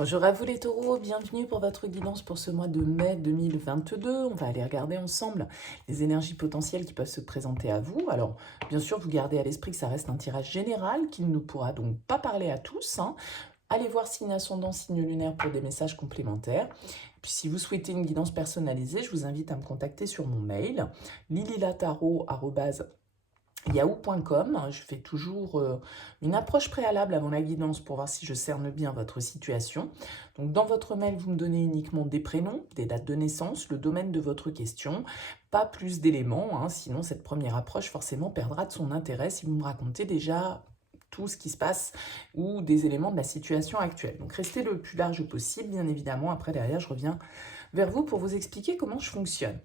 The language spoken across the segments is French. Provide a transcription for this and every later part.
Bonjour à vous les taureaux, bienvenue pour votre guidance pour ce mois de mai 2022. On va aller regarder ensemble les énergies potentielles qui peuvent se présenter à vous. Alors, bien sûr, vous gardez à l'esprit que ça reste un tirage général, qu'il ne pourra donc pas parler à tous, hein. Allez voir signe ascendant, signe lunaire pour des messages complémentaires. Puis si vous souhaitez une guidance personnalisée, je vous invite à me contacter sur mon mail, lililataro@yahoo.com. Je fais toujours une approche préalable avant la guidance pour voir si je cerne bien votre situation. Donc dans votre mail, vous me donnez uniquement des prénoms, des dates de naissance, le domaine de votre question, pas plus d'éléments, hein, sinon cette première approche forcément perdra de son intérêt si vous me racontez déjà tout ce qui se passe ou des éléments de la situation actuelle. Donc restez le plus large possible, bien évidemment. Après, derrière, je reviens vers vous pour vous expliquer comment je fonctionne.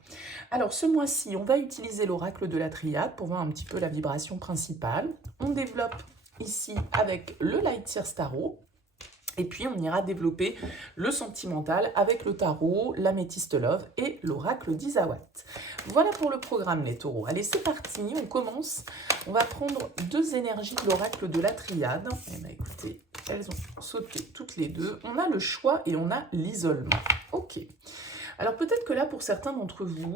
Alors, ce mois-ci, on va utiliser l'oracle de la triade pour voir un petit peu la vibration principale. On développe ici avec le Light Year Tarot. Et puis, on ira développer le sentimental avec le tarot, l'améthyste love et l'oracle d'Isawat. Voilà pour le programme, les taureaux. Allez, c'est parti, on commence. On va prendre deux énergies de l'oracle de la triade. Eh bien, écoutez, elles ont sauté toutes les deux. On a le choix et on a l'isolement. Ok. Alors, peut-être que là, pour certains d'entre vous,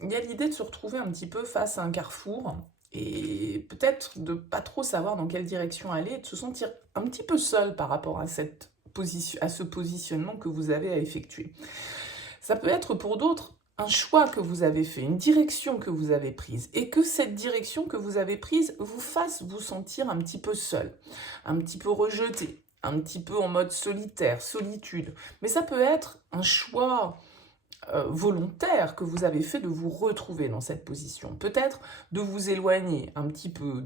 il y a l'idée de se retrouver un petit peu face à un carrefour et peut-être de pas trop savoir dans quelle direction aller et de se sentir un petit peu seul par rapport à ce positionnement que vous avez à effectuer. Ça peut être pour d'autres un choix que vous avez fait, une direction que vous avez prise, et que cette direction que vous avez prise vous fasse vous sentir un petit peu seul, un petit peu rejeté, un petit peu en mode solitaire, solitude. Mais ça peut être un choix volontaire que vous avez fait de vous retrouver dans cette position. Peut-être de vous éloigner un petit peu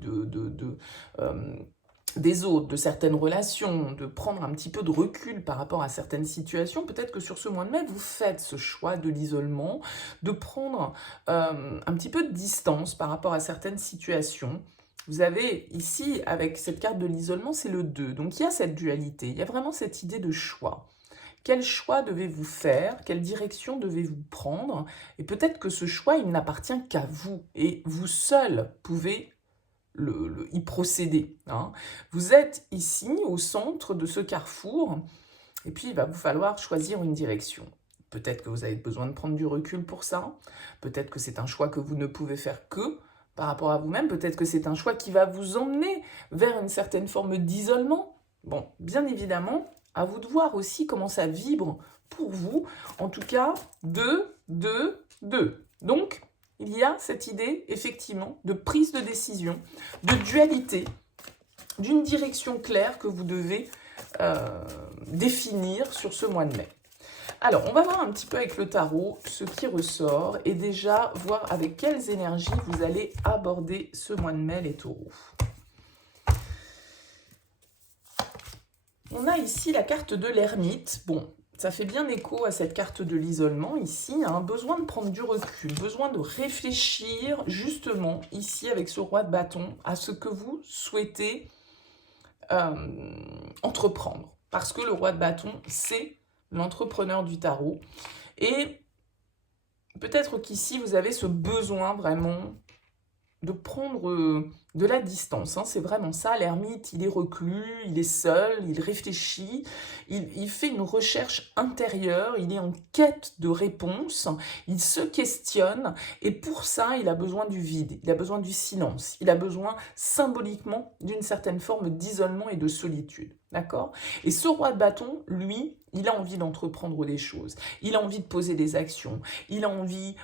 des autres, de certaines relations, de prendre un petit peu de recul par rapport à certaines situations. Peut-être que sur ce mois de mai, vous faites ce choix de l'isolement, de prendre un petit peu de distance par rapport à certaines situations. Vous avez ici, avec cette carte de l'isolement, c'est le 2. Donc il y a cette dualité, il y a vraiment cette idée de choix. Quel choix devez-vous faire? Quelle direction devez-vous prendre? Et peut-être que ce choix, il n'appartient qu'à vous. Et vous seul pouvez y procéder, hein. Vous êtes ici, au centre de ce carrefour, et puis il va vous falloir choisir une direction. Peut-être que vous avez besoin de prendre du recul pour ça. Peut-être que c'est un choix que vous ne pouvez faire que par rapport à vous-même. Peut-être que c'est un choix qui va vous emmener vers une certaine forme d'isolement. Bon, bien évidemment, à vous de voir aussi comment ça vibre pour vous. En tout cas, 2, 2, 2. Donc, il y a cette idée, effectivement, de prise de décision, de dualité, d'une direction claire que vous devez définir sur ce mois de mai. Alors, on va voir un petit peu avec le tarot ce qui ressort et déjà voir avec quelles énergies vous allez aborder ce mois de mai, les taureaux. On a ici la carte de l'ermite. Bon, ça fait bien écho à cette carte de l'isolement ici, hein. Besoin de prendre du recul, besoin de réfléchir justement ici avec ce roi de bâton à ce que vous souhaitez entreprendre. Parce que le roi de bâton, c'est l'entrepreneur du tarot. Et peut-être qu'ici, vous avez ce besoin vraiment de prendre de la distance, hein. C'est vraiment ça, l'ermite, il est reclus, il est seul, il réfléchit, il fait une recherche intérieure, il est en quête de réponses, il se questionne, et pour ça, il a besoin du vide, il a besoin du silence, il a besoin symboliquement d'une certaine forme d'isolement et de solitude, d'accord? Et ce roi de bâton, lui, il a envie d'entreprendre des choses, il a envie de poser des actions, il a envie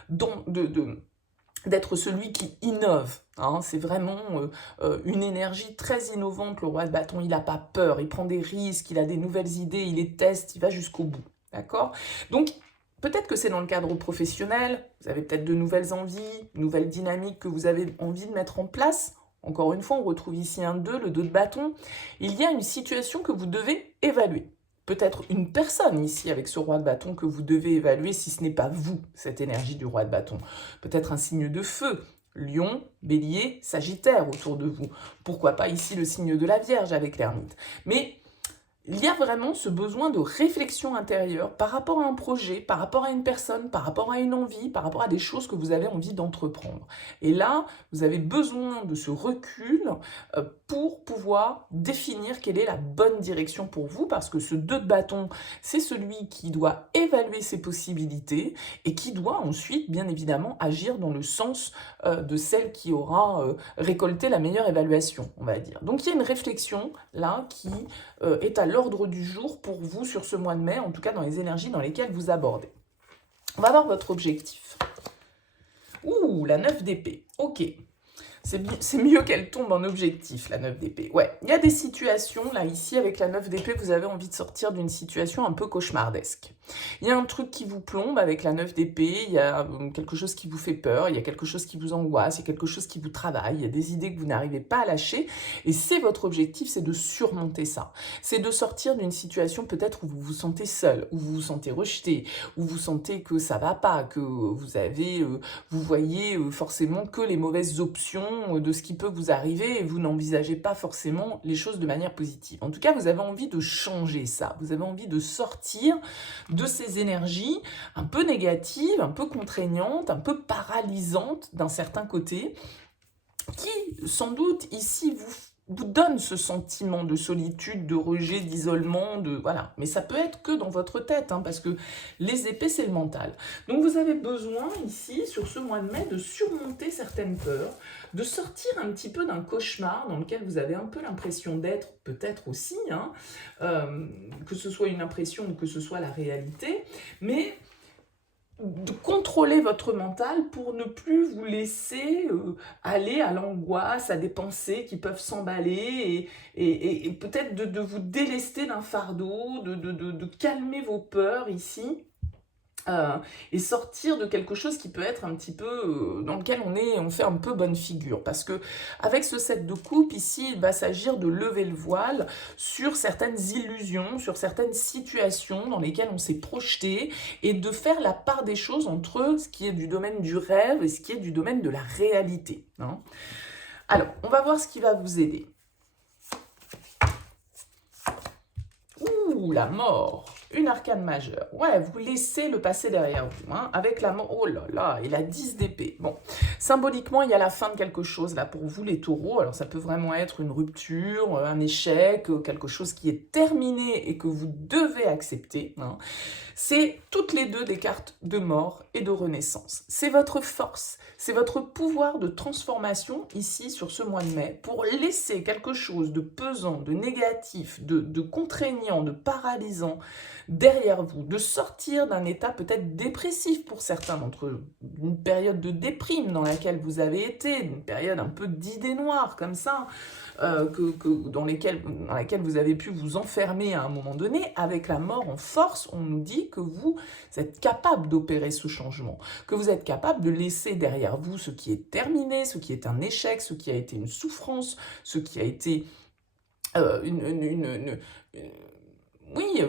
d'être celui qui innove, hein. C'est vraiment une énergie très innovante, le roi de bâton. Il n'a pas peur, il prend des risques, il a des nouvelles idées, il les teste, il va jusqu'au bout, d'accord? Donc, peut-être que c'est dans le cadre professionnel, vous avez peut-être de nouvelles envies, nouvelles dynamiques que vous avez envie de mettre en place. Encore une fois, on retrouve ici un 2, le 2 de bâton. Il y a une situation que vous devez évaluer. Peut-être une personne ici avec ce roi de bâton que vous devez évaluer si ce n'est pas vous, cette énergie du roi de bâton. Peut-être un signe de feu, Lion, Bélier, Sagittaire autour de vous. Pourquoi pas ici le signe de la Vierge avec l'ermite. Mais il y a vraiment ce besoin de réflexion intérieure par rapport à un projet, par rapport à une personne, par rapport à une envie, par rapport à des choses que vous avez envie d'entreprendre. Et là, vous avez besoin de ce recul pour pouvoir définir quelle est la bonne direction pour vous, parce que ce 2 de bâton, c'est celui qui doit évaluer ses possibilités et qui doit ensuite, bien évidemment, agir dans le sens de celle qui aura récolté la meilleure évaluation, on va dire. Donc il y a une réflexion là qui est à l'ordre du jour pour vous sur ce mois de mai, en tout cas dans les énergies dans lesquelles vous abordez. On va voir votre objectif. Ouh, la 9 d'épée. Ok. C'est mieux qu'elle tombe en objectif, la 9 d'épée. Ouais, il y a des situations, là, ici, avec la 9 d'épée, vous avez envie de sortir d'une situation un peu cauchemardesque. Il y a un truc qui vous plombe avec la 9 d'épée, il y a quelque chose qui vous fait peur, il y a quelque chose qui vous angoisse, il y a quelque chose qui vous travaille, il y a des idées que vous n'arrivez pas à lâcher, et c'est votre objectif, c'est de surmonter ça. C'est de sortir d'une situation peut-être où vous vous sentez seul, où vous vous sentez rejeté, où vous sentez que ça va pas, que vous voyez forcément que les mauvaises options de ce qui peut vous arriver et vous n'envisagez pas forcément les choses de manière positive. En tout cas, vous avez envie de changer ça. Vous avez envie de sortir de ces énergies un peu négatives, un peu contraignantes, un peu paralysantes d'un certain côté, qui, sans doute, ici, vous donne ce sentiment de solitude, de rejet, d'isolement, voilà. Mais ça peut être que dans votre tête, hein, parce que les épées, c'est le mental. Donc vous avez besoin ici, sur ce mois de mai, de surmonter certaines peurs, de sortir un petit peu d'un cauchemar dans lequel vous avez un peu l'impression d'être, peut-être aussi, hein, que ce soit une impression ou que ce soit la réalité, mais de contrôler votre mental pour ne plus vous laisser aller à l'angoisse, à des pensées qui peuvent s'emballer et peut-être de vous délester d'un fardeau, de calmer vos peurs ici. Et sortir de quelque chose qui peut être un petit peu dans lequel on fait un peu bonne figure, parce que avec ce 7 de coupe ici, il va s'agir de lever le voile sur certaines illusions, sur certaines situations dans lesquelles on s'est projeté, et de faire la part des choses entre ce qui est du domaine du rêve et ce qui est du domaine de la réalité, hein. Alors, on va voir ce qui va vous aider. Ouh, la mort. Une arcane majeure. Ouais, vous laissez le passé derrière vous, hein, avec la mort. Oh là là, et la 10 d'épée. Bon, symboliquement, il y a la fin de quelque chose, là, pour vous, les taureaux. Alors, ça peut vraiment être une rupture, un échec, quelque chose qui est terminé et que vous devez accepter, hein. C'est toutes les deux des cartes de mort et de renaissance. C'est votre force, c'est votre pouvoir de transformation, ici, sur ce mois de mai, pour laisser quelque chose de pesant, de négatif, de contraignant, de paralysant, derrière vous, de sortir d'un état peut-être dépressif pour certains d'entre eux, d'une période de déprime dans laquelle vous avez été, d'une période un peu d'idées noires comme ça, dans laquelle vous avez pu vous enfermer à un moment donné. Avec la mort en force, on nous dit que vous êtes capable d'opérer ce changement, que vous êtes capable de laisser derrière vous ce qui est terminé, ce qui est un échec, ce qui a été une souffrance, ce qui a été oui,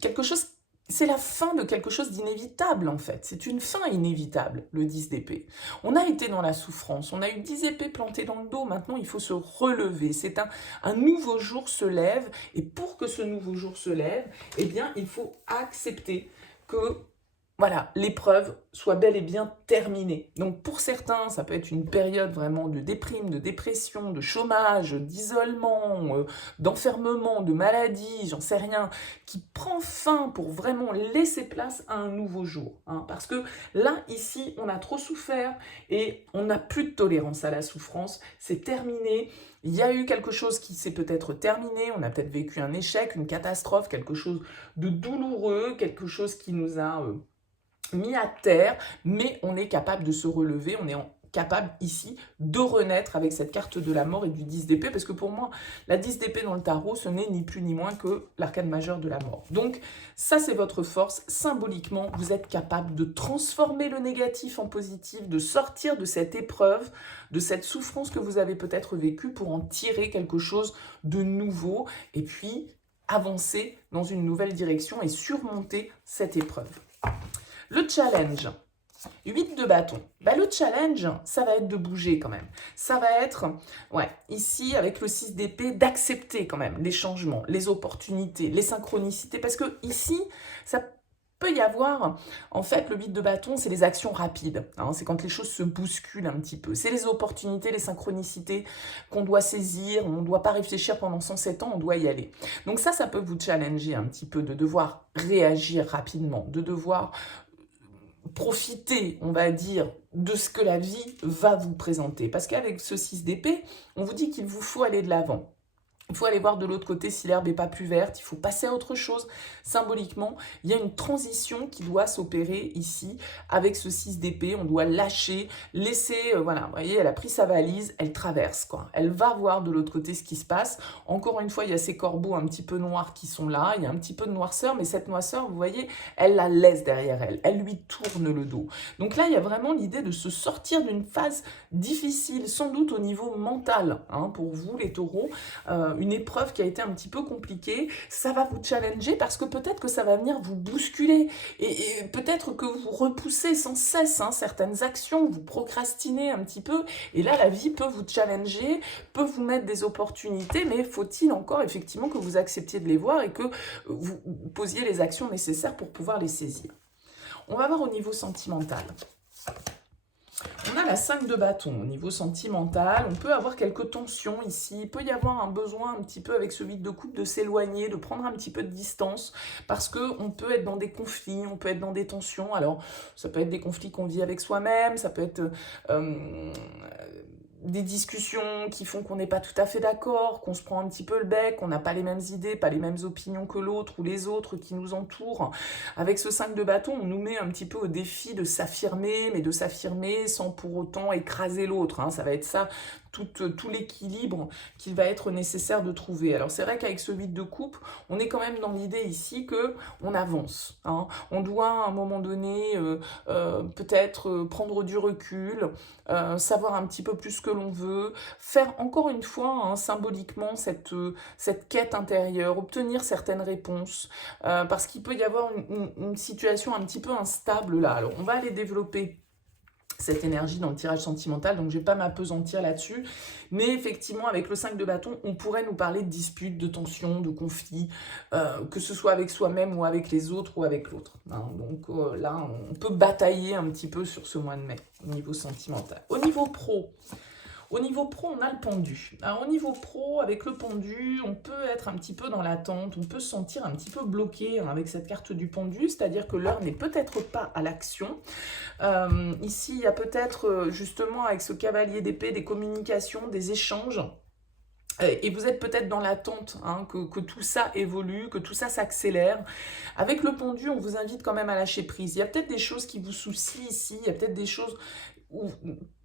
quelque chose, c'est la fin de quelque chose d'inévitable en fait. C'est une fin inévitable, le 10 d'épée. On a été dans la souffrance, on a eu 10 épées plantées dans le dos, maintenant il faut se relever. C'est un nouveau jour se lève, et pour que ce nouveau jour se lève, eh bien il faut accepter que voilà, l'épreuve soit bel et bien terminée. Donc pour certains, ça peut être une période vraiment de déprime, de dépression, de chômage, d'isolement, d'enfermement, de maladie, j'en sais rien, qui prend fin pour vraiment laisser place à un nouveau jour, hein. Parce que là, ici, on a trop souffert et on n'a plus de tolérance à la souffrance, c'est terminé. Il y a eu quelque chose qui s'est peut-être terminé, on a peut-être vécu un échec, une catastrophe, quelque chose de douloureux, quelque chose qui nous a mis à terre, mais on est capable de se relever, on est capable ici de renaître avec cette carte de la mort et du 10 d'épée, parce que pour moi, la 10 d'épée dans le tarot, ce n'est ni plus ni moins que l'arcane majeure de la mort. Donc ça, c'est votre force. Symboliquement, vous êtes capable de transformer le négatif en positif, de sortir de cette épreuve, de cette souffrance que vous avez peut-être vécue pour en tirer quelque chose de nouveau, et puis avancer dans une nouvelle direction et surmonter cette épreuve. Le challenge, 8 de bâton. Bah, le challenge, ça va être de bouger quand même. Ça va être, ouais, ici, avec le 6 d'épée, d'accepter quand même les changements, les opportunités, les synchronicités. Parce que ici, ça peut y avoir, en fait, le 8 de bâton, c'est les actions rapides. Hein, c'est quand les choses se bousculent un petit peu. C'est les opportunités, les synchronicités qu'on doit saisir. On ne doit pas réfléchir pendant 107 ans, on doit y aller. Donc ça peut vous challenger un petit peu de devoir réagir rapidement, de devoir profiter, on va dire, de ce que la vie va vous présenter. Parce qu'avec ce 6 d'épée, on vous dit qu'il vous faut aller de l'avant. Il faut aller voir de l'autre côté si l'herbe n'est pas plus verte, il faut passer à autre chose. Symboliquement, il y a une transition qui doit s'opérer ici avec ce 6 d'épée. On doit lâcher, laisser, voilà, vous voyez, elle a pris sa valise, elle traverse, quoi. Elle va voir de l'autre côté ce qui se passe. Encore une fois, il y a ces corbeaux un petit peu noirs qui sont là, il y a un petit peu de noirceur, mais cette noirceur, vous voyez, elle la laisse derrière elle, elle lui tourne le dos. Donc là, il y a vraiment l'idée de se sortir d'une phase difficile, sans doute au niveau mental, hein, pour vous les taureaux, une épreuve qui a été un petit peu compliquée, ça va vous challenger parce que peut-être que ça va venir vous bousculer et peut-être que vous repoussez sans cesse certaines actions, vous procrastinez un petit peu et là la vie peut vous challenger, peut vous mettre des opportunités, mais faut-il encore effectivement que vous acceptiez de les voir et que vous posiez les actions nécessaires pour pouvoir les saisir. On va voir au niveau sentimental. On a la 5 de bâton au niveau sentimental, on peut avoir quelques tensions ici, il peut y avoir un besoin un petit peu avec ce 8 de coupe de s'éloigner, de prendre un petit peu de distance, parce qu'on peut être dans des conflits, on peut être dans des tensions, alors ça peut être des conflits qu'on vit avec soi-même, ça peut être des discussions qui font qu'on n'est pas tout à fait d'accord, qu'on se prend un petit peu le bec, qu'on n'a pas les mêmes idées, pas les mêmes opinions que l'autre ou les autres qui nous entourent. Avec ce 5 de bâton, on nous met un petit peu au défi de s'affirmer, mais de s'affirmer sans pour autant écraser l'autre. Hein. Ça va être ça, tout l'équilibre qu'il va être nécessaire de trouver. Alors c'est vrai qu'avec ce 8 de coupe, on est quand même dans l'idée ici que on avance. Hein. On doit à un moment donné peut-être prendre du recul, savoir un petit peu plus ce que l'on veut, faire encore une fois symboliquement cette quête intérieure, obtenir certaines réponses, parce qu'il peut y avoir une situation un petit peu instable là. Alors on va aller développer cette énergie dans le tirage sentimental, donc je ne vais pas m'apesantir là-dessus, mais effectivement avec le 5 de bâton, on pourrait nous parler de disputes, de tensions, de conflits, que ce soit avec soi-même ou avec les autres ou avec l'autre. Hein. Donc là, on peut batailler un petit peu sur ce mois de mai, au niveau sentimental. Au niveau pro, on a le pendu. Alors, au niveau pro, avec le pendu, on peut être un petit peu dans l'attente, on peut se sentir un petit peu bloqué avec cette carte du pendu, c'est-à-dire que l'heure n'est peut-être pas à l'action. Ici, il y a peut-être justement avec ce cavalier d'épée des communications, des échanges. Et vous êtes peut-être dans l'attente que tout ça évolue, que tout ça s'accélère. Avec le pendu, on vous invite quand même à lâcher prise. Il y a peut-être des choses qui vous soucient ici, il y a peut-être des choses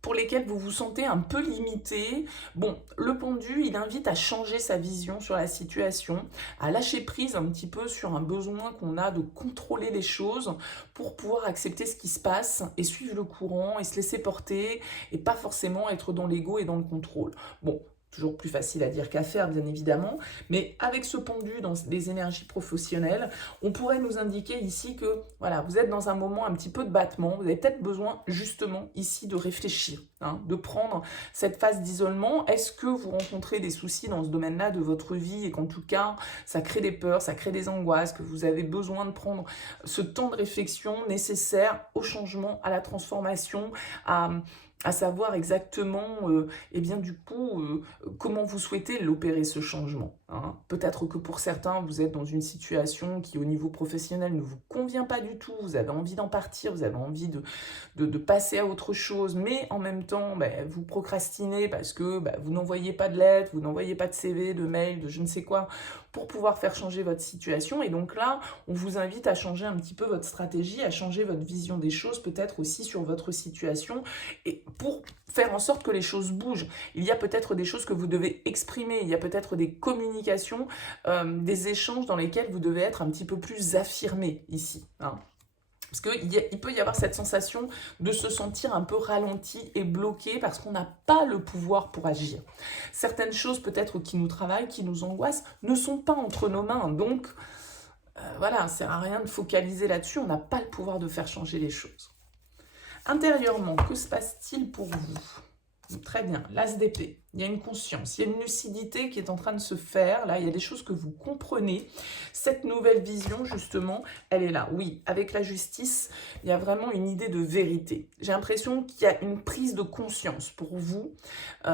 pour lesquelles vous vous sentez un peu limité. Bon, le pendu, il invite à changer sa vision sur la situation, à lâcher prise un petit peu sur un besoin qu'on a de contrôler les choses pour pouvoir accepter ce qui se passe et suivre le courant et se laisser porter et pas forcément être dans l'ego et dans le contrôle. Bon, toujours plus facile à dire qu'à faire, bien évidemment, mais avec ce pendu dans les énergies professionnelles, on pourrait nous indiquer ici que voilà, vous êtes dans un moment un petit peu de battement, vous avez peut-être besoin justement ici de réfléchir, de prendre cette phase d'isolement. Est-ce que vous rencontrez des soucis dans ce domaine-là de votre vie et qu'en tout cas, ça crée des peurs, ça crée des angoisses, que vous avez besoin de prendre ce temps de réflexion nécessaire au changement, à la transformation, à savoir exactement, eh bien, du coup, comment vous souhaitez l'opérer ce changement. Hein. Peut-être que pour certains, vous êtes dans une situation qui, au niveau professionnel, ne vous convient pas du tout, vous avez envie d'en partir, vous avez envie de passer à autre chose, mais en même temps, vous procrastinez parce que vous n'envoyez pas de lettres, vous n'envoyez pas de CV, de mail, de je ne sais quoi, pour pouvoir faire changer votre situation. Et donc là, on vous invite à changer un petit peu votre stratégie, à changer votre vision des choses, peut-être aussi sur votre situation, et pour faire en sorte que les choses bougent. Il y a peut-être des choses que vous devez exprimer, il y a peut-être des communications, des échanges dans lesquels vous devez être un petit peu plus affirmé ici. Hein. Parce qu'il peut y avoir cette sensation de se sentir un peu ralenti et bloqué parce qu'on n'a pas le pouvoir pour agir. Certaines choses peut-être qui nous travaillent, qui nous angoissent, ne sont pas entre nos mains. Donc, voilà, ça ne sert à rien de focaliser là-dessus, on n'a pas le pouvoir de faire changer les choses. Intérieurement, que se passe-t-il pour vous? Très bien, l'as d'épée. Il y a une conscience, il y a une lucidité qui est en train de se faire. Là, il y a des choses que vous comprenez. Cette nouvelle vision, justement, elle est là. Oui, avec la justice, il y a vraiment une idée de vérité. J'ai l'impression qu'il y a une prise de conscience pour vous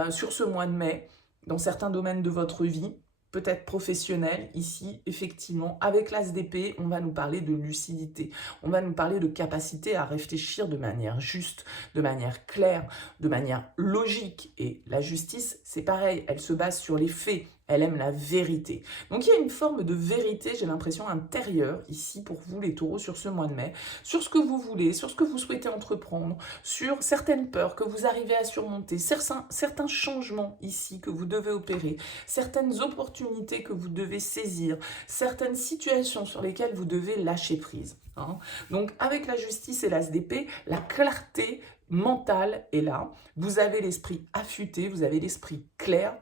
sur ce mois de mai, dans certains domaines de votre vie, peut-être professionnel, ici, effectivement, avec l'as d'épée, on va nous parler de lucidité, on va nous parler de capacité à réfléchir de manière juste, de manière claire, de manière logique. Et la justice, c'est pareil, elle se base sur les faits, elle aime la vérité. Donc il y a une forme de vérité, j'ai l'impression, intérieure, ici, pour vous, les taureaux, sur ce mois de mai, sur ce que vous voulez, sur ce que vous souhaitez entreprendre, sur certaines peurs que vous arrivez à surmonter, certains changements, ici, que vous devez opérer, certaines opportunités que vous devez saisir, certaines situations sur lesquelles vous devez lâcher prise. Hein. Donc, avec la justice et l'as d'épée, la clarté mentale est là. Vous avez l'esprit affûté, vous avez l'esprit clair,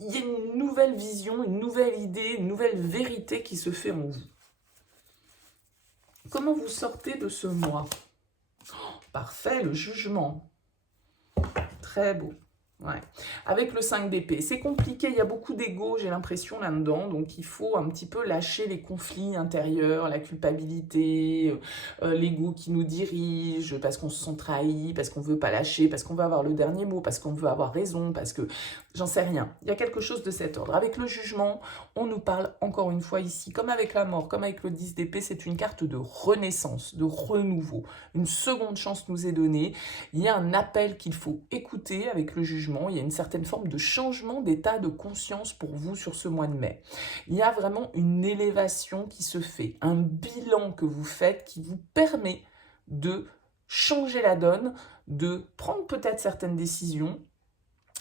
il y a une nouvelle vision, une nouvelle idée, une nouvelle vérité qui se fait en vous. Comment vous sortez de ce mois? Parfait, le jugement. Très beau. Ouais. Avec le 5 d'épée, c'est compliqué, il y a beaucoup d'ego, j'ai l'impression, là-dedans, donc il faut un petit peu lâcher les conflits intérieurs, la culpabilité, l'ego qui nous dirige, parce qu'on se sent trahi, parce qu'on ne veut pas lâcher, parce qu'on veut avoir le dernier mot, parce qu'on veut avoir raison, parce que j'en sais rien. Il y a quelque chose de cet ordre. Avec le jugement, on nous parle encore une fois ici, comme avec la mort, comme avec le 10 d'épée, c'est une carte de renaissance, de renouveau. Une seconde chance nous est donnée. Il y a un appel qu'il faut écouter avec le jugement. Il y a une certaine forme de changement d'état de conscience pour vous sur ce mois de mai. Il y a vraiment une élévation qui se fait, un bilan que vous faites qui vous permet de changer la donne, de prendre peut-être certaines décisions,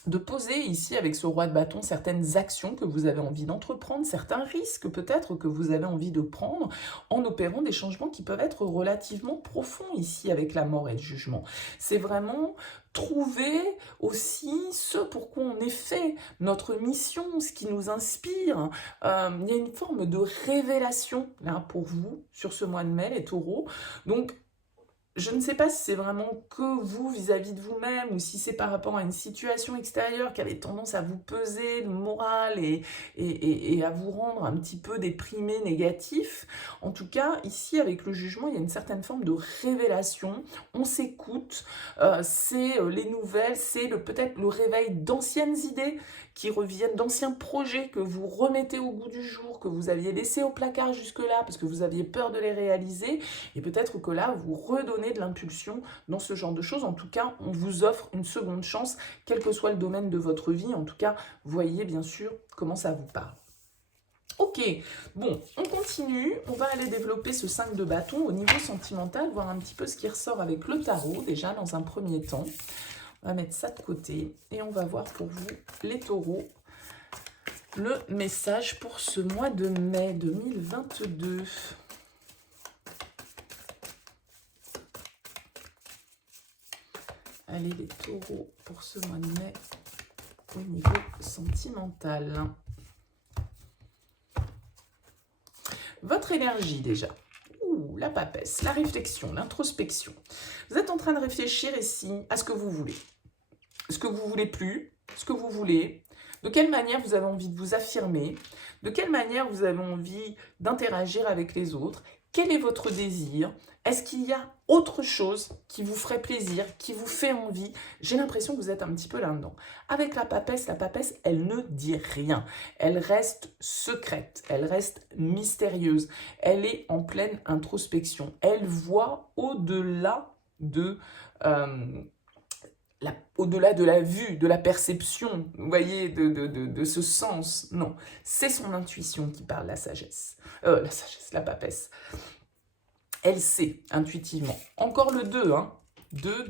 de poser ici avec ce roi de bâton certaines actions que vous avez envie d'entreprendre, certains risques peut-être que vous avez envie de prendre en opérant des changements qui peuvent être relativement profonds ici avec la mort et le jugement. C'est vraiment trouver aussi ce pourquoi on est fait, notre mission, ce qui nous inspire. Il y a une forme de révélation là pour vous sur ce mois de mai, les taureaux. Donc, je ne sais pas si c'est vraiment que vous vis-à-vis de vous-même ou si c'est par rapport à une situation extérieure qui avait tendance à vous peser le moral et à vous rendre un petit peu déprimé, négatif. En tout cas, ici, avec le jugement, il y a une certaine forme de révélation. On s'écoute, c'est les nouvelles, c'est peut-être le réveil d'anciennes idées qui reviennent, d'anciens projets que vous remettez au goût du jour, que vous aviez laissé au placard jusque-là parce que vous aviez peur de les réaliser. Et peut-être que là, vous redonnez de l'impulsion dans ce genre de choses. En tout cas, on vous offre une seconde chance, quel que soit le domaine de votre vie. En tout cas, voyez bien sûr comment ça vous parle. Ok, bon, on continue, on va aller développer ce 5 de bâton au niveau sentimental, voir un petit peu ce qui ressort avec le tarot, déjà dans un premier temps. On va mettre ça de côté et on va voir pour vous, les taureaux, le message pour ce mois de mai 2022. Allez, les taureaux, pour ce mois de mai, au niveau sentimental. Votre énergie, déjà. Ouh, la papesse, la réflexion, l'introspection. Vous êtes en train de réfléchir ici à ce que vous voulez. Ce que vous voulez plus, ce que vous voulez, de quelle manière vous avez envie de vous affirmer, de quelle manière vous avez envie d'interagir avec les autres, quel est votre désir, est-ce qu'il y a autre chose qui vous ferait plaisir, qui vous fait envie? J'ai l'impression que vous êtes un petit peu là-dedans. Avec la papesse, elle ne dit rien, elle reste secrète, elle reste mystérieuse, elle est en pleine introspection, elle voit au-delà de... au-delà de la vue, de la perception, vous voyez, de ce sens. Non, c'est son intuition qui parle, la sagesse, la papesse. Elle sait intuitivement. Encore le 2, hein. 2,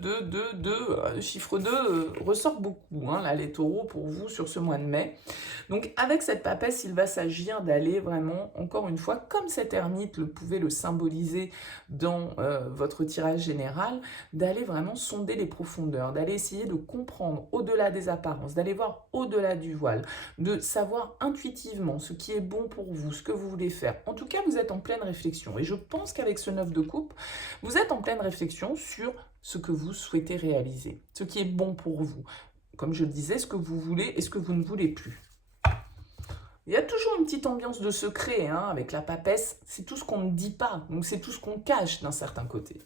le chiffre 2 ressort beaucoup, hein, là, les taureaux, pour vous, sur ce mois de mai. Donc, avec cette papesse, il va s'agir d'aller vraiment, encore une fois, comme cet ermite pouvait le symboliser dans votre tirage général, d'aller vraiment sonder les profondeurs, d'aller essayer de comprendre au-delà des apparences, d'aller voir au-delà du voile, de savoir intuitivement ce qui est bon pour vous, ce que vous voulez faire. En tout cas, vous êtes en pleine réflexion. Et je pense qu'avec ce 9 de coupe, vous êtes en pleine réflexion sur ce que vous souhaitez réaliser, ce qui est bon pour vous. Comme je le disais, ce que vous voulez et ce que vous ne voulez plus. Il y a toujours une petite ambiance de secret hein, avec la papesse, c'est tout ce qu'on ne dit pas, donc c'est tout ce qu'on cache d'un certain côté.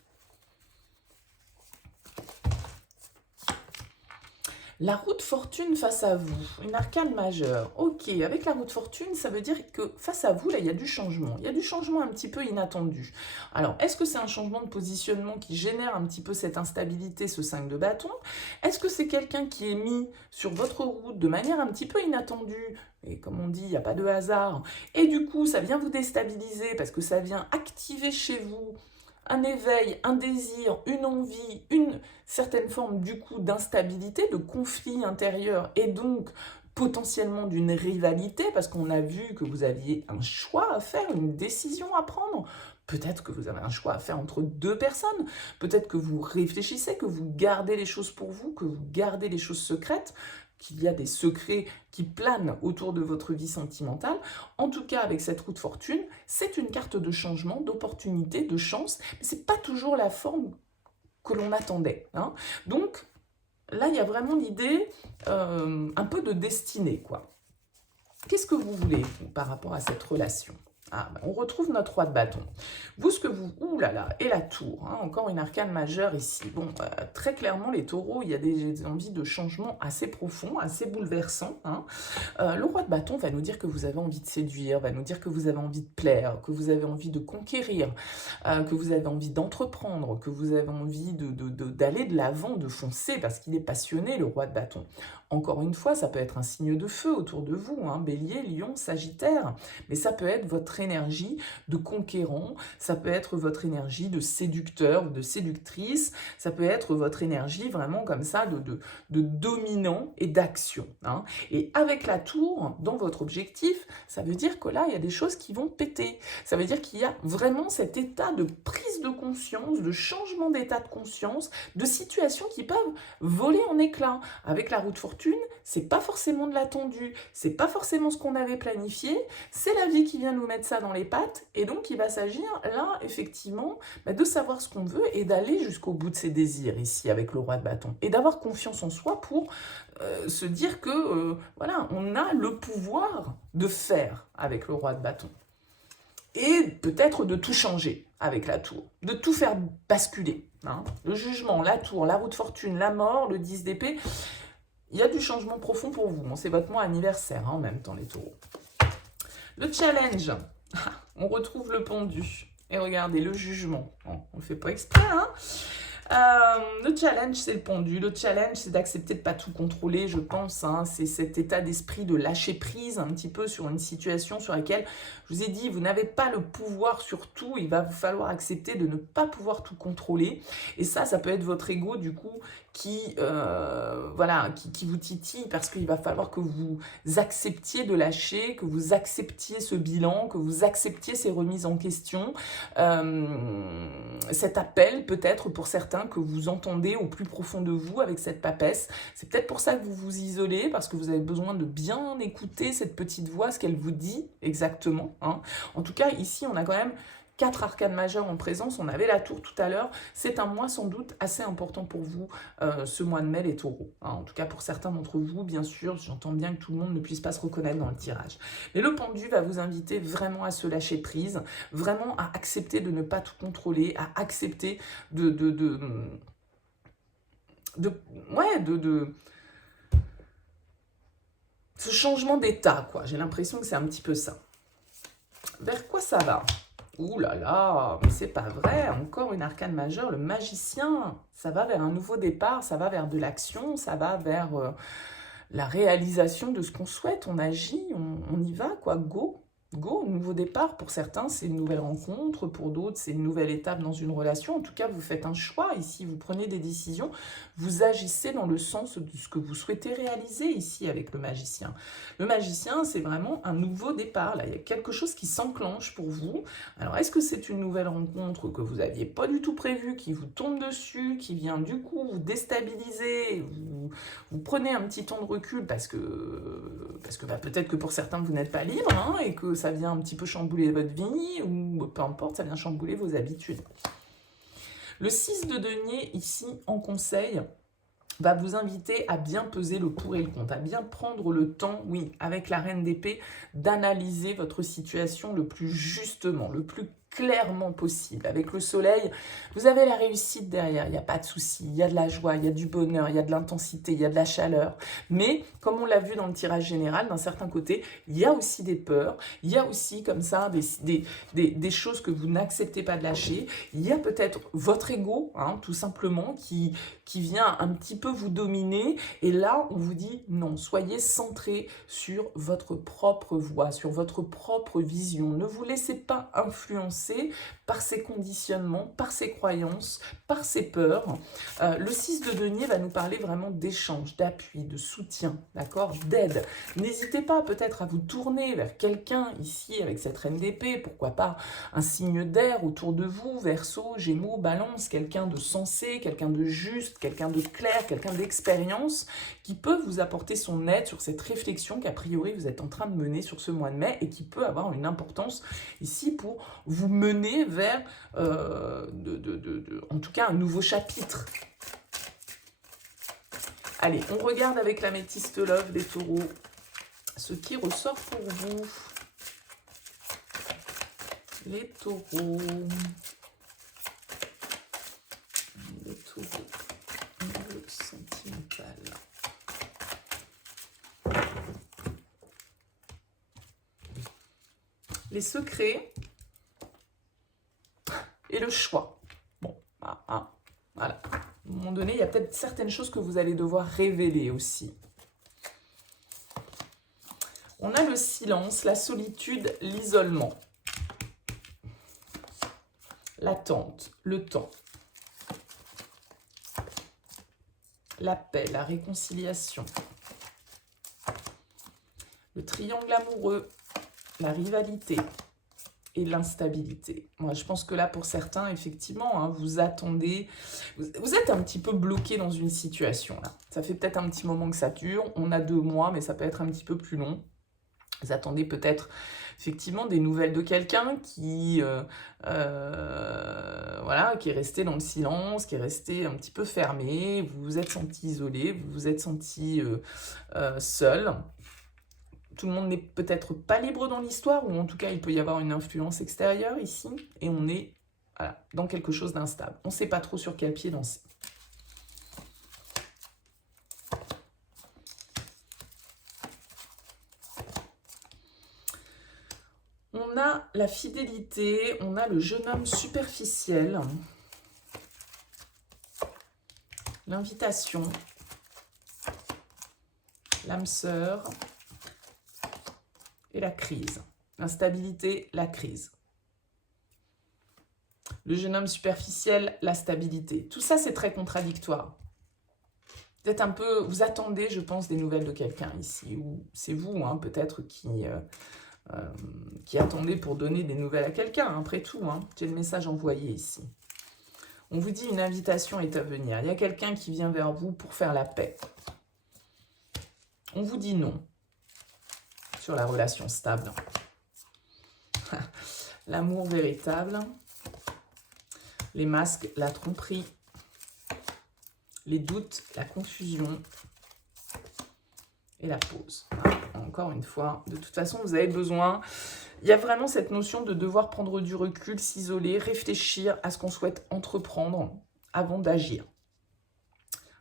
La roue de fortune face à vous, une arcane majeure. Ok, avec la roue de fortune, ça veut dire que face à vous, là, il y a du changement. Il y a du changement un petit peu inattendu. Alors, est-ce que c'est un changement de positionnement qui génère un petit peu cette instabilité, ce 5 de bâton? Est-ce que c'est quelqu'un qui est mis sur votre route de manière un petit peu inattendue? Et comme on dit, il n'y a pas de hasard. Et du coup, ça vient vous déstabiliser parce que ça vient activer chez vous un éveil, un désir, une envie, une certaine forme du coup d'instabilité, de conflit intérieur et donc potentiellement d'une rivalité parce qu'on a vu que vous aviez un choix à faire, une décision à prendre. Peut-être que vous avez un choix à faire entre deux personnes, peut-être que vous réfléchissez, que vous gardez les choses pour vous, que vous gardez les choses secrètes, qu'il y a des secrets qui planent autour de votre vie sentimentale. En tout cas, avec cette roue de fortune, c'est une carte de changement, d'opportunité, de chance, mais ce n'est pas toujours la forme que l'on attendait. Hein. Donc, là, il y a vraiment l'idée un peu de destinée, quoi. Qu'est-ce que vous voulez par rapport à cette relation ? Ah, ben on retrouve notre roi de bâton. Vous, ce que vous... Ouh là là, et la tour, hein, encore une arcane majeure ici. Bon, très clairement, les taureaux, il y a des envies de changement assez profonds, assez bouleversants. Hein. Le roi de bâton va nous dire que vous avez envie de séduire, va nous dire que vous avez envie de plaire, que vous avez envie de conquérir, que vous avez envie d'entreprendre, que vous avez envie d'aller de l'avant, de foncer, parce qu'il est passionné, le roi de bâton. Encore une fois, ça peut être un signe de feu autour de vous, hein, Bélier, Lion, Sagittaire, mais ça peut être votre énergie de conquérant, ça peut être votre énergie de séducteur ou de séductrice, ça peut être votre énergie vraiment comme ça de dominant et d'action. Hein. Et avec la tour, dans votre objectif, ça veut dire que là, il y a des choses qui vont péter. Ça veut dire qu'il y a vraiment cet état de prise de conscience, de changement d'état de conscience, de situations qui peuvent voler en éclats. Avec la roue de fortune, c'est pas forcément de l'attendu, c'est pas forcément ce qu'on avait planifié, c'est la vie qui vient nous mettre ça dans les pattes, et donc il va s'agir là, effectivement, de savoir ce qu'on veut et d'aller jusqu'au bout de ses désirs ici avec le roi de bâton, et d'avoir confiance en soi pour se dire que, voilà, on a le pouvoir de faire avec le roi de bâton. Et peut-être de tout changer avec la tour, de tout faire basculer. Hein. Le jugement, la tour, la roue de fortune, la mort, le 10 d'épée, il y a du changement profond pour vous. Bon, c'est votre mois anniversaire hein, en même temps, les taureaux. Le challenge, on retrouve le pendu. Et regardez, le jugement. Bon, on ne fait pas exprès, hein. Le challenge, c'est le pendu. Le challenge, c'est d'accepter de ne pas tout contrôler, je pense. Hein. C'est cet état d'esprit de lâcher prise un petit peu sur une situation sur laquelle, je vous ai dit, vous n'avez pas le pouvoir sur tout. Il va vous falloir accepter de ne pas pouvoir tout contrôler. Et ça peut être votre ego, du coup, voilà, qui vous titille parce qu'il va falloir que vous acceptiez de lâcher, que vous acceptiez ce bilan, que vous acceptiez ces remises en question. Cet appel, peut-être, pour certains, que vous entendez au plus profond de vous avec cette papesse. C'est peut-être pour ça que vous vous isolez, parce que vous avez besoin de bien écouter cette petite voix, ce qu'elle vous dit exactement. Hein. En tout cas, ici, on a quand même 4 arcanes majeures en présence. On avait la tour tout à l'heure. C'est un mois sans doute assez important pour vous, ce mois de mai, les taureaux. Hein. En tout cas, pour certains d'entre vous, bien sûr, j'entends bien que tout le monde ne puisse pas se reconnaître dans le tirage. Mais le pendu va vous inviter vraiment à se lâcher prise, vraiment à accepter de ne pas tout contrôler, à accepter ce changement d'état, quoi. J'ai l'impression que c'est un petit peu ça. Vers quoi ça va ? Ouh là là, mais c'est pas vrai, encore une arcane majeure, le magicien, ça va vers un nouveau départ, ça va vers de l'action, ça va vers la réalisation de ce qu'on souhaite, on agit, on y va, quoi, go, nouveau départ, pour certains c'est une nouvelle rencontre, pour d'autres c'est une nouvelle étape dans une relation, en tout cas vous faites un choix ici, vous prenez des décisions, vous agissez dans le sens de ce que vous souhaitez réaliser ici avec le magicien. Le magicien c'est vraiment un nouveau départ, là il y a quelque chose qui s'enclenche pour vous. Alors est-ce que c'est une nouvelle rencontre que vous n'aviez pas du tout prévue, qui vous tombe dessus, qui vient du coup vous déstabiliser, vous prenez un petit temps de recul parce que peut-être que pour certains vous n'êtes pas libre hein, et que ça vient un petit peu chambouler votre vie ou peu importe, ça vient chambouler vos habitudes. Le 6 de denier, ici, en conseil, va vous inviter à bien peser le pour et le contre, à bien prendre le temps, oui, avec la reine d'épée, d'analyser votre situation le plus justement, le plus clairement possible. Avec le soleil, vous avez la réussite derrière, il n'y a pas de souci, il y a de la joie, il y a du bonheur, il y a de l'intensité, il y a de la chaleur. Mais, comme on l'a vu dans le tirage général, d'un certain côté, il y a aussi des peurs, il y a aussi comme ça des choses que vous n'acceptez pas de lâcher. Il y a peut-être votre ego, hein, tout simplement, qui vient un petit peu vous dominer. Et là, on vous dit non, soyez centré sur votre propre voix, sur votre propre vision. Ne vous laissez pas influencer par ces conditionnements, par ces croyances, par ces peurs. Le 6 de denier va nous parler vraiment d'échange, d'appui, de soutien, d'accord, d'aide. N'hésitez pas peut-être à vous tourner vers quelqu'un ici avec cette reine d'épée, pourquoi pas un signe d'air autour de vous, Verseau, Gémeaux, Balance, quelqu'un de sensé, quelqu'un de juste, quelqu'un de clair, quelqu'un d'expérience qui peut vous apporter son aide sur cette réflexion qu'a priori vous êtes en train de mener sur ce mois de mai et qui peut avoir une importance ici pour vous mener vers, en tout cas, un nouveau chapitre. Allez, on regarde avec l'améthyste love des taureaux ce qui ressort pour vous. Les taureaux. Les taureaux. Le sentimental. Les secrets et le choix. Bon, voilà. À un moment donné, il y a peut-être certaines choses que vous allez devoir révéler aussi. On a le silence, la solitude, l'isolement. L'attente, le temps. La paix, la réconciliation. Le triangle amoureux, la rivalité et l'instabilité. Moi, je pense que là, pour certains, effectivement, hein, vous attendez, vous êtes un petit peu bloqué dans une situation. Là. Ça fait peut-être un petit moment que ça dure. On a 2 mois, mais ça peut être un petit peu plus long. Vous attendez peut-être effectivement des nouvelles de quelqu'un qui, voilà, qui est resté dans le silence, qui est resté un petit peu fermé. Vous vous êtes senti isolé, vous vous êtes senti seul. Tout le monde n'est peut-être pas libre dans l'histoire, ou en tout cas, il peut y avoir une influence extérieure ici, et on est voilà, dans quelque chose d'instable. On ne sait pas trop sur quel pied danser. On a la fidélité, on a le jeune homme superficiel, l'invitation, l'âme sœur, et la crise. L'instabilité, la crise. Le jeune homme superficiel, la stabilité. Tout ça, c'est très contradictoire. Peut-être un peu, vous attendez, je pense, des nouvelles de quelqu'un ici. Ou c'est vous, hein, peut-être, qui attendez pour donner des nouvelles à quelqu'un, après tout. Hein. J'ai le message envoyé ici. On vous dit une invitation est à venir. Il y a quelqu'un qui vient vers vous pour faire la paix. On vous dit non. Sur la relation stable. L'amour véritable. Les masques, la tromperie. Les doutes, la confusion. Et la pause. Encore une fois, de toute façon, vous avez besoin... Il y a vraiment cette notion de devoir prendre du recul, s'isoler, réfléchir à ce qu'on souhaite entreprendre avant d'agir.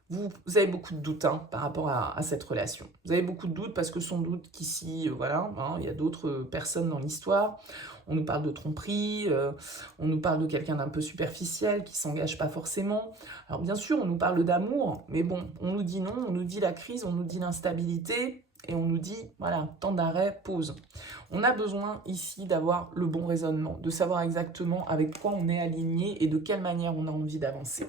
Vous avez beaucoup de doutes hein, par rapport à cette relation. Vous avez beaucoup de doutes parce que sans doute qu'ici, voilà, hein, il y a d'autres personnes dans l'histoire. On nous parle de tromperie, on nous parle de quelqu'un d'un peu superficiel qui ne s'engage pas forcément. Alors bien sûr, on nous parle d'amour, mais bon, on nous dit non, on nous dit la crise, on nous dit l'instabilité. Et on nous dit, voilà, temps d'arrêt, pause. On a besoin ici d'avoir le bon raisonnement, de savoir exactement avec quoi on est aligné et de quelle manière on a envie d'avancer.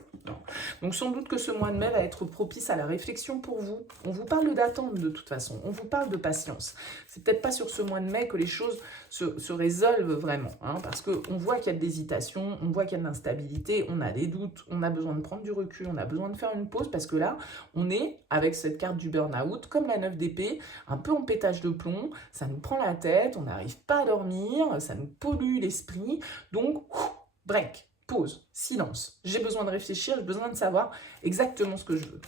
Donc sans doute que ce mois de mai va être propice à la réflexion pour vous. On vous parle d'attente de toute façon, on vous parle de patience. C'est peut-être pas sur ce mois de mai que les choses se résolvent vraiment, hein, parce qu'on voit qu'il y a de l'hésitation, on voit qu'il y a de l'instabilité, on a des doutes, on a besoin de prendre du recul, on a besoin de faire une pause, parce que là, on est, avec cette carte du burn-out, comme la 9 d'épée, un peu en pétage de plomb, ça nous prend la tête, on n'arrive pas à dormir, ça nous pollue l'esprit, donc break. pause, silence. J'ai besoin de réfléchir, j'ai besoin de savoir exactement ce que je veux.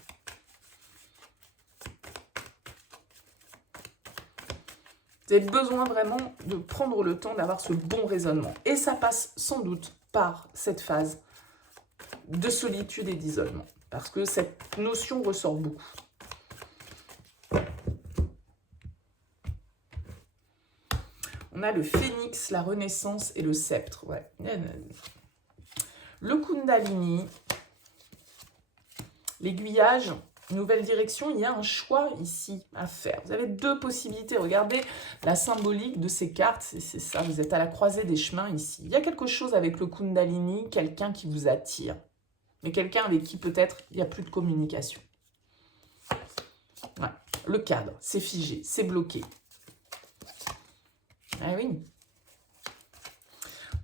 Vous avez besoin vraiment de prendre le temps d'avoir ce bon raisonnement. Et ça passe sans doute par cette phase de solitude et d'isolement. Parce que cette notion ressort beaucoup. On a le phénix, la renaissance et le sceptre. Ouais. Le Kundalini, l'aiguillage, nouvelle direction, il y a un choix ici à faire. Vous avez deux possibilités. Regardez la symbolique de ces cartes, c'est ça, vous êtes à la croisée des chemins ici. Il y a quelque chose avec le Kundalini, quelqu'un qui vous attire, mais quelqu'un avec qui peut-être il n'y a plus de communication. Ouais. Le cadre, c'est figé, c'est bloqué. Ah oui.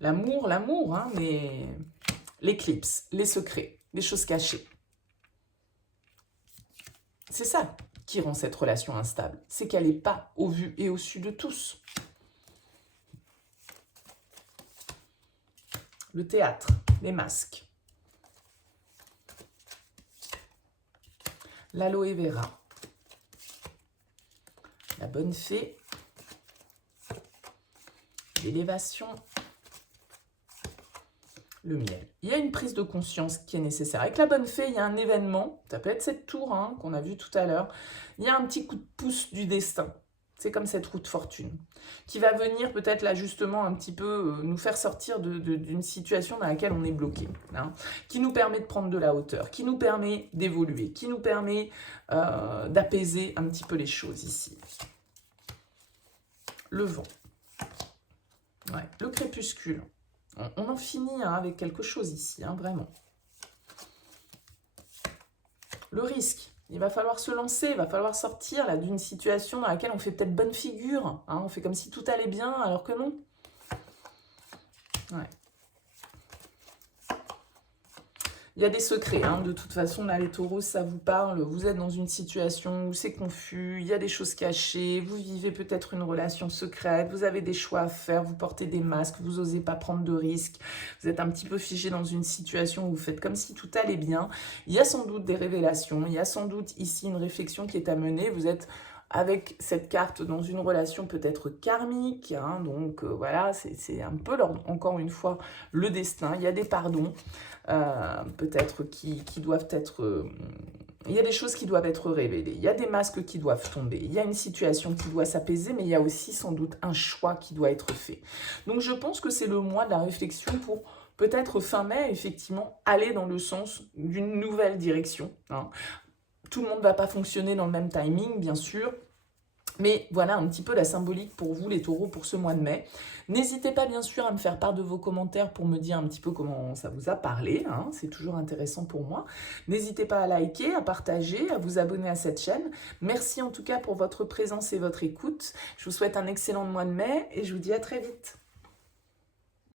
L'amour, hein, mais l'éclipse, les secrets, les choses cachées. C'est ça qui rend cette relation instable. C'est qu'elle n'est pas au vu et au su de tous. Le théâtre, les masques. L'aloe vera. La bonne fée. L'élévation. Le miel. Il y a une prise de conscience qui est nécessaire. Avec la bonne fée, il y a un événement, ça peut être cette tour hein, qu'on a vu tout à l'heure. Il y a un petit coup de pouce du destin. C'est comme cette roue de fortune qui va venir peut-être là justement un petit peu nous faire sortir d'une situation dans laquelle on est bloqué. Hein, qui nous permet de prendre de la hauteur, qui nous permet d'évoluer, qui nous permet d'apaiser un petit peu les choses ici. Le vent. Ouais, le crépuscule. On en finit hein, avec quelque chose ici, hein, vraiment. Le risque, il va falloir se lancer, il va falloir sortir d'une situation dans laquelle on fait peut-être bonne figure. Hein, on fait comme si tout allait bien, alors que non. Ouais. Il y a des secrets, hein, de toute façon, là, les taureaux, ça vous parle. Vous êtes dans une situation où c'est confus, il y a des choses cachées, vous vivez peut-être une relation secrète, vous avez des choix à faire, vous portez des masques, vous n'osez pas prendre de risques, vous êtes un petit peu figé dans une situation où vous faites comme si tout allait bien. Il y a sans doute des révélations, il y a sans doute ici une réflexion qui est à mener. Vous êtes avec cette carte dans une relation peut-être karmique, hein, donc voilà, c'est un peu, encore une fois, le destin. Il y a des pardons, peut-être qui doivent être... il y a des choses qui doivent être révélées, il y a des masques qui doivent tomber, il y a une situation qui doit s'apaiser, mais il y a aussi sans doute un choix qui doit être fait. Donc je pense que c'est le mois de la réflexion pour peut-être fin mai, effectivement, aller dans le sens d'une nouvelle direction, hein. Tout le monde ne va pas fonctionner dans le même timing, bien sûr. Mais voilà un petit peu la symbolique pour vous, les taureaux, pour ce mois de mai. N'hésitez pas, bien sûr, à me faire part de vos commentaires pour me dire un petit peu comment ça vous a parlé. Hein, c'est toujours intéressant pour moi. N'hésitez pas à liker, à partager, à vous abonner à cette chaîne. Merci en tout cas pour votre présence et votre écoute. Je vous souhaite un excellent mois de mai et je vous dis à très vite.